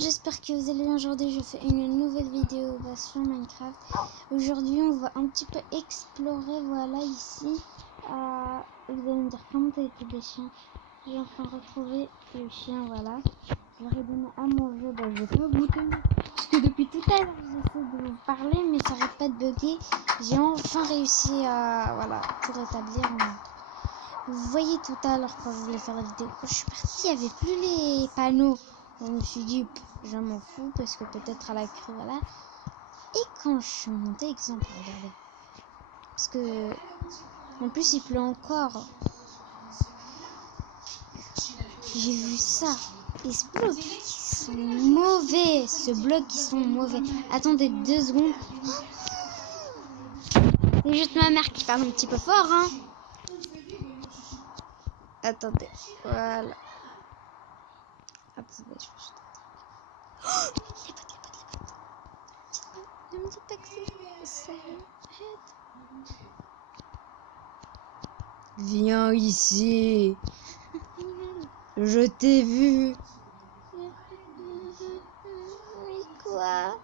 J'espère que vous allez bien. Aujourd'hui je fais une nouvelle vidéo sur Minecraft. Aujourd'hui on va un petit peu explorer, voilà, ici. Vous allez me dire comment t'as été des chiens. J'ai enfin retrouvé le chien, voilà. Je leur ai donné à manger, je vais pas goûter. Parce que depuis tout à l'heure j'essaie de vous parler mais ça arrête pas de bugger. J'ai enfin réussi à, voilà, tout rétablir. Vous voyez tout à l'heure quand je voulais faire la vidéo, quand je suis partie, il n'y avait plus les panneaux. Je me suis dit, je m'en fous parce que peut-être à la crue, voilà. Et quand je suis montée, exemple, regardez. Parce que, en plus, il pleut encore. J'ai vu ça. Et ce bloc, ils sont mauvais. Ils sont mauvais. Attendez 2 secondes. C'est juste ma mère qui parle un petit peu fort, hein. Attendez, voilà. Attendez, je vais... Oh, les potes. Ne me dis pas que c'est... Viens ici. Je t'ai vu. Oui, quoi?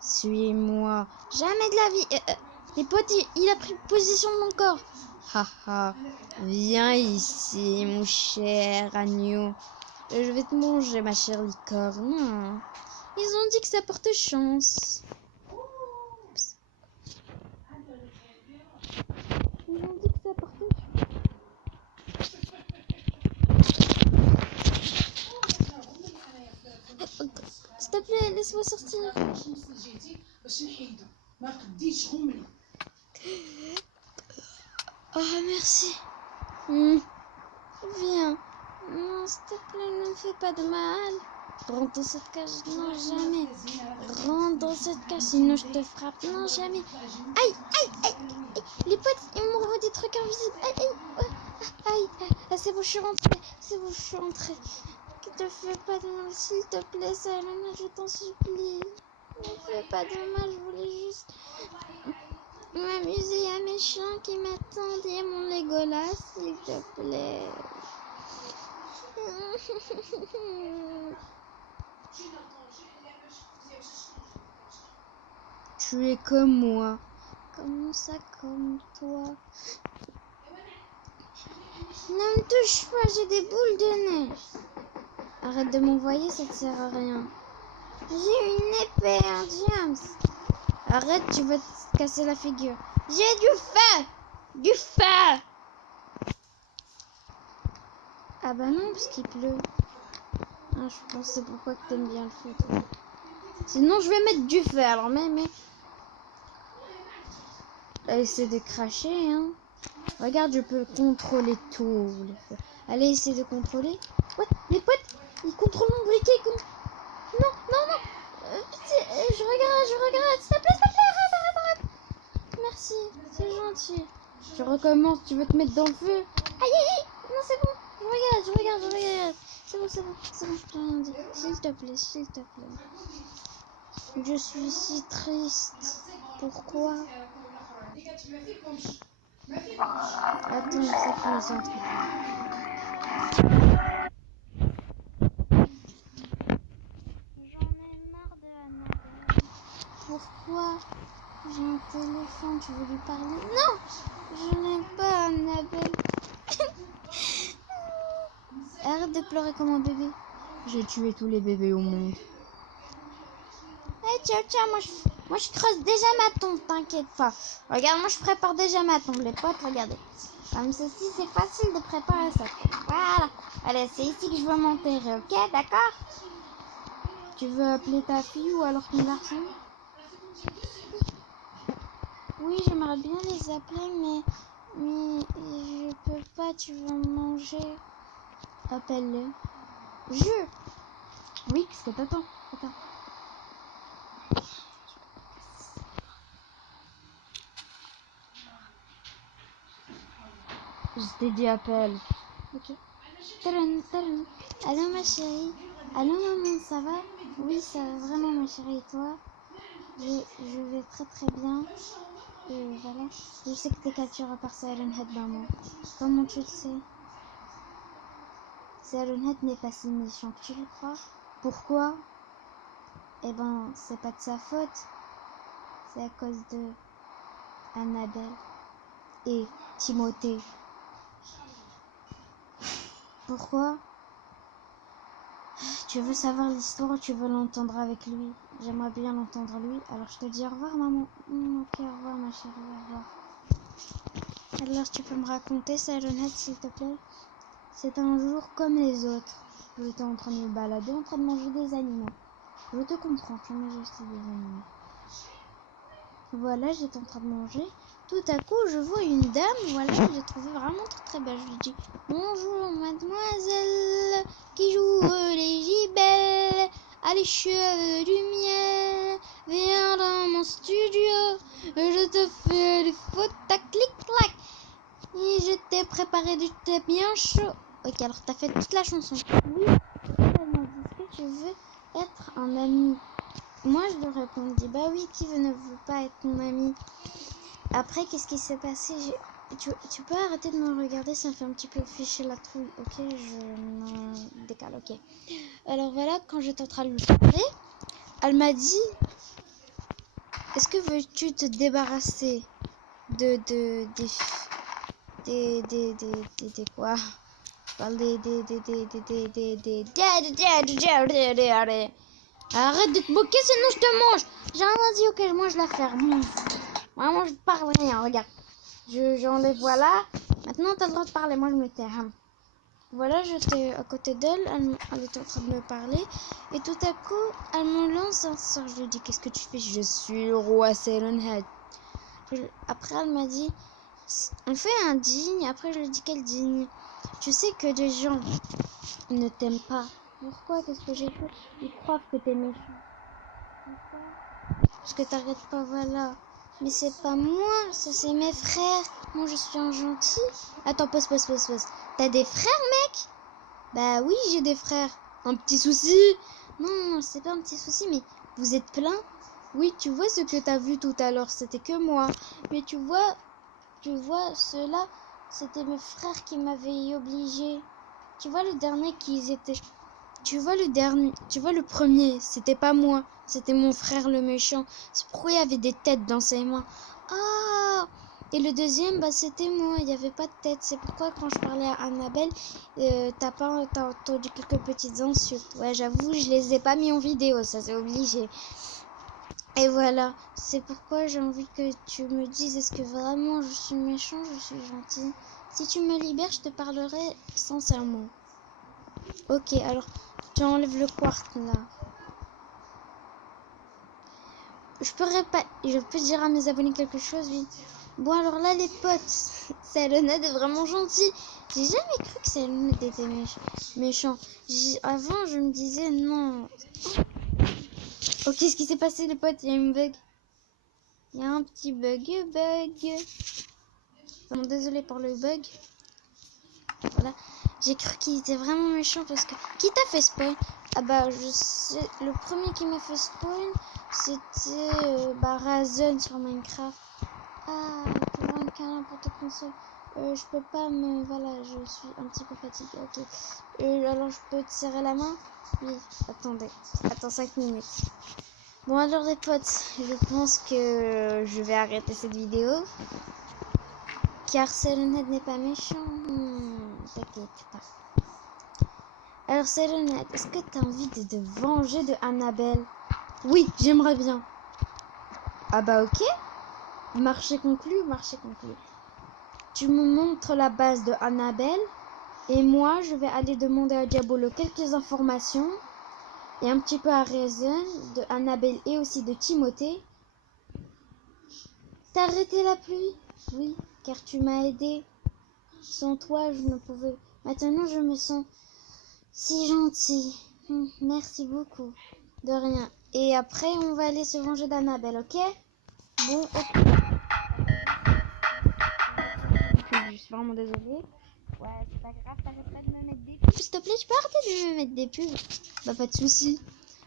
Suis-moi. Jamais de la vie. Les potes, il a pris position de mon corps. Haha. Viens ici, mon cher agneau. Je vais te manger, ma chère licorne. Ils ont dit que ça porte chance. Ils ont dit que ça porte chance. S'il te plaît, laisse-moi sortir. Oh, merci. Viens. Non, s'il te plaît, ne me fais pas de mal. Rentre dans cette cage. Non, jamais. Rentre dans cette cage, sinon je te frappe. Non, jamais. Aïe. Les potes, ils m'envoient des trucs invisibles. Aïe. C'est bon, je suis rentrée. Ne te fais pas de mal, s'il te plaît, Salomé, je t'en supplie. Ne me fais pas de mal, je voulais juste m'amuser à mes chiens qui m'attendent et à mon Legolas, s'il te plaît. Tu es comme moi. Comment ça, comme toi? Ne me touche pas, j'ai des boules de neige. Arrête de m'envoyer, ça te sert à rien. J'ai une épée, un James. Arrête, tu vas te casser la figure. J'ai du feu. Ah bah non, parce qu'il pleut. Ah, je pense que c'est pourquoi que t'aimes bien le foot. Sinon, je vais mettre du feu. Alors, mais... Essaie de cracher, hein. Regarde, je peux contrôler tout le feu. Allez, essaie de contrôler. Ouais, les potes, ils contrôlent mon briquet. Non. Je regrette. S'il te plaît, arrête. Merci, c'est gentil. Je recommence, tu veux te mettre dans le feu? Aïe. Non, c'est bon. Je regarde. C'est bon, j'ai rien dit. S'il te plaît. Je suis si triste. Pourquoi? Attends, je sais plus les autres. J'en ai marre de Annabelle. Pourquoi? J'ai un téléphone, tu veux lui parler? Non! Je n'aime pas Annabelle. Arrête de pleurer comme un bébé. J'ai tué tous les bébés au monde. Hey, ciao, moi je creuse déjà ma tombe, t'inquiète pas. Regarde, moi je prépare déjà ma tombe, les potes, regardez. Comme ceci, c'est facile de préparer ça. Voilà. Allez, c'est ici que je veux m'enterrer, ok? D'accord? Tu veux appeler ta fille ou alors ton garçon? Oui, j'aimerais bien les appeler, mais je peux pas, tu veux me manger. Appelle-les. Oui, qu'est-ce que t'attends? Attends. Je t'ai dit appelle. Ok. Tadam. Allô ma chérie. Allô maman, ça va? Oui, ça va vraiment ma chérie, et toi? Je vais très bien. Et voilà. Je sais que t'es capturé par Siren Head, maman. Comment tu le sais? Siren Head n'est pas si méchant que tu le crois. Pourquoi? Eh ben, c'est pas de sa faute. C'est à cause de Annabelle et Timothée. Pourquoi? Tu veux savoir l'histoire ou tu veux l'entendre avec lui? J'aimerais bien l'entendre lui. Alors je te dis au revoir, maman. Ok, au revoir, ma chérie, au revoir. Alors tu peux me raconter ça, Jonathan, s'il te plaît? C'est un jour comme les autres. J'étais en train de me balader, en train de manger des animaux. Je te comprends, tu manges aussi des animaux. Voilà, j'étais en train de manger. Tout à coup, je vois une dame, voilà, que j'ai trouvée vraiment très belle. Je lui dis bonjour, mademoiselle, qui joue les gibelles, à les cheveux du miel. Viens dans mon studio, je te fais des photos, clic-clac. Et je t'ai préparé du thé bien chaud. Ok, alors t'as fait toute la chanson. Oui, elle m'a dit, est-ce que tu veux être un ami? Moi, je lui répondis, bah oui, qui ne veut pas être mon ami? Après, qu'est-ce qui s'est passé? Tu peux arrêter de me regarder, ça me fait un petit peu ficher la trouille, ok? Je m'en décale, ok. Alors voilà, quand j'étais en train de lui parler, elle m'a dit, est-ce que veux-tu te débarrasser des quoi? Je parle Arrête de te moquer, sinon je te mange. J'ai rien dit, ok, je mange la ferme. Moi, je parle rien, regarde. J'enlève, voilà. Maintenant, t'as le droit de parler, moi, je me tais. Voilà, j'étais à côté d'elle, elle était en train de me parler. Et tout à coup, elle me lance un sort. Je lui dis, qu'est-ce que tu fais? Je suis le roi Sailonhead. Après, elle m'a dit, on fait un digne. Après, je lui dis, quel digne? Tu sais que des gens ne t'aiment pas. Pourquoi? Qu'est-ce que j'ai fait? Ils croient que t'es méchant. Pourquoi? Parce que t'arrêtes pas, voilà. Mais c'est pas moi, ça c'est mes frères. Moi je suis un gentil. Attends, pause. T'as des frères, mec? Bah oui, j'ai des frères. Un petit souci? Non, c'est pas un petit souci, mais vous êtes plein? Oui, tu vois ce que t'as vu tout à l'heure, c'était que moi. Mais tu vois, ceux-là, c'était mes frères qui m'avaient obligé. Tu vois le dernier qu'ils étaient. Tu vois le premier, c'était pas moi, c'était mon frère le méchant. C'est pourquoi il y avait des têtes dans ses mains. Ah! Et le deuxième, bah c'était moi, il n'y avait pas de tête. C'est pourquoi quand je parlais à Annabelle, t'as entendu quelques petites insultes. Ouais, j'avoue, je les ai pas mis en vidéo, ça c'est obligé. Et voilà, c'est pourquoi j'ai envie que tu me dises, est-ce que vraiment je suis méchant, je suis gentil? Si tu me libères, je te parlerai sincèrement. Ok, alors tu enlèves le quartz là. Je peux dire à mes abonnés quelque chose, oui. Bon alors là les potes, Sailonhead est vraiment gentil. J'ai jamais cru que Sailonhead était méchant. Avant je me disais non. Oh, qu'est-ce qui s'est passé les potes? Il y a une bug. Il y a un petit bug. Bon, désolé pour le bug. Voilà. J'ai cru qu'il était vraiment méchant parce que... Qui t'a fait spawn? Ah bah je sais... Le premier qui m'a fait spawn, c'était Razen sur Minecraft. Ah, tu vois un câlin pour ta console. Je peux pas me... Voilà, je suis un petit peu fatiguée. Ok. Alors je peux te serrer la main? Oui. Attendez. Attends 5 minutes. Bon alors les potes, je pense que je vais arrêter cette vidéo. Car Sailonhead n'est pas méchant. T'inquiète pas. Alors Sailonhead, est-ce que tu as envie de te venger de Annabelle? Oui, j'aimerais bien. Ah bah ok. Marché conclu. Tu me montres la base de Annabelle. Et moi, je vais aller demander à Diabolo quelques informations. Et un petit peu à Razen, de Annabelle et aussi de Timothée. T'as arrêté la pluie? Oui, car tu m'as aidé. Sans toi, je ne pouvais... Maintenant, je me sens si gentil. Merci beaucoup. De rien. Et après, on va aller se venger d'Annabelle, ok? Bon, ok. Je suis vraiment désolée. Ouais, c'est pas grave, t'arrêtes pas de me mettre des pubs. S'il te plaît, tu peux arrêter de me mettre des pubs? Bah, pas de soucis.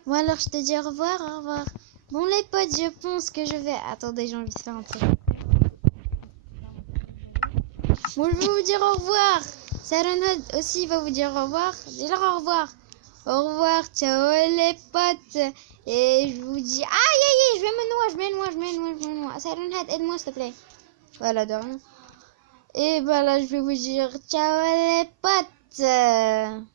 Bon, alors, je te dis au revoir. Bon, les potes, je pense que je vais... Attendez, j'ai envie de faire un truc. Bon, je vais vous dire au revoir. Sailonhead aussi va vous dire au revoir. Dis-leur au revoir. Au revoir, ciao les potes. Et je vous dis, aïe aïe aïe, je me noie. Sirenhead, aide-moi s'il te plaît. Voilà, de rien. Et voilà, je vais vous dire ciao les potes.